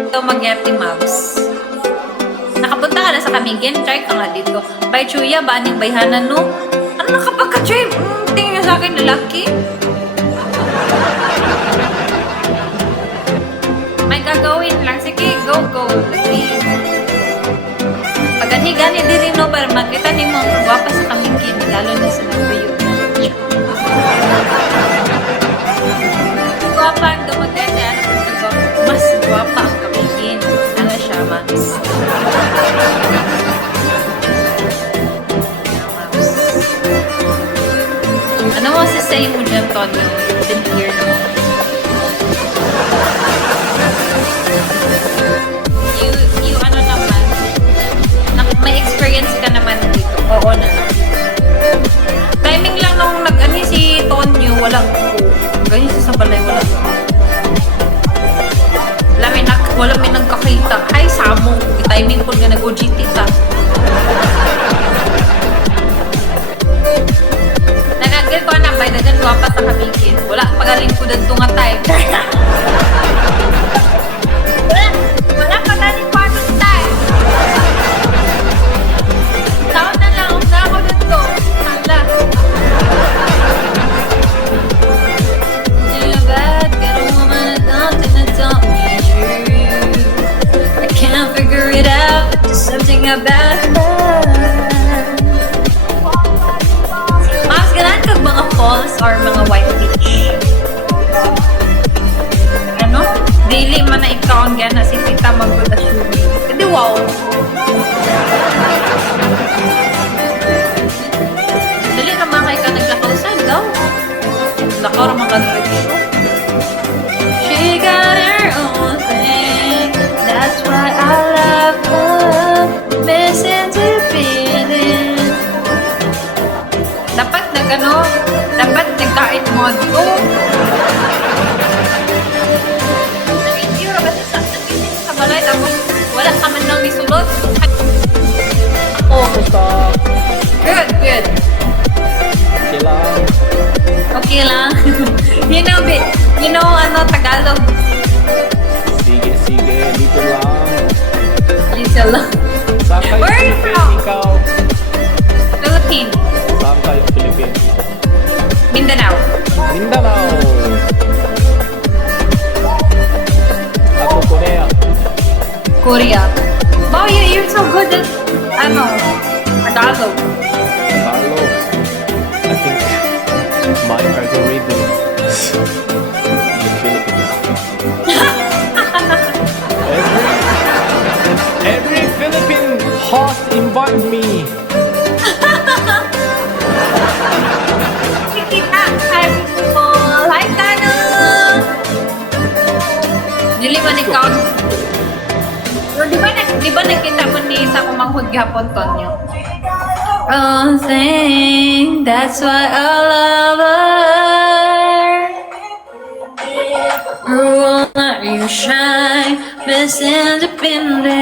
Ito mag-empty mobs. Nakapunta ka na sa Camiguin? Try ka nga dito. By Chuya, baning bayhanan, no? Ano nakapagka-try? Tingin nyo sa akin, lalaki? May gagawin lang. Sige, go, go. Pagani-gani din rin, no? Para makita ni mo ang gwapa sa Camiguin. Lalo na sa nagbayo. Gwapa ang dumaganda. Mas gwapa ang Camiguin. Ano siya, Max? Ano mo say mo dyan, Tony? You've been here now. You ano naman, may experience ka naman dito. Oo na. Timing lang nung nag-ani si Tonyo, walang ko. Ganyan sa balay, walang ko. Wala may nagkakita. Hi, Samo. I-timing po nga nag-OGT ta. Nagagil ko na, by dagan ko pa sa Camiguin. Wala, pagaling ko dito nga time. Wala pagaling ko atong time. Taon na lang, na ako dito. Hala. You're bad, pero woman, I don't need you. I can't figure it out, there's something about love. Mas ganaan kag mga falls or mga white beach? Ano? Dili man na ikaw ang gana si Tita magbuta swimming. Kasi wow! Dili ka mga ka naglakaw sa daw. Lakaw ra mga nag-show. She got her own thing. That's why I love her. Listen to feeling. Dapat nagano, dapat nagkain mo ito. Nag-video ra ba sa balay tapos wala ka man lang nisulot. Ako. Good, good. Okay lang. Okay lang. You know, ano, Tagalog. Sige, sige. Dito lang. Lisa lang. Saan kayo Where are you Philippines? from? Ikaw? Philippines. Saan kayo Philippines? Mindanao. Mindanao. Ako Korea. Korea. Wow, you're so good at, ano, Tagalog. Talo. I think my algorithm is the Philippines. Every Philippine host invite me. Kikita. Hi, people. Hi, Tano. Dili man ikaw. Pero di ba nakita mo ni sa kumanghod gihapon, Tonyo? Oh, thing, that's why I love her. You shine, best independent.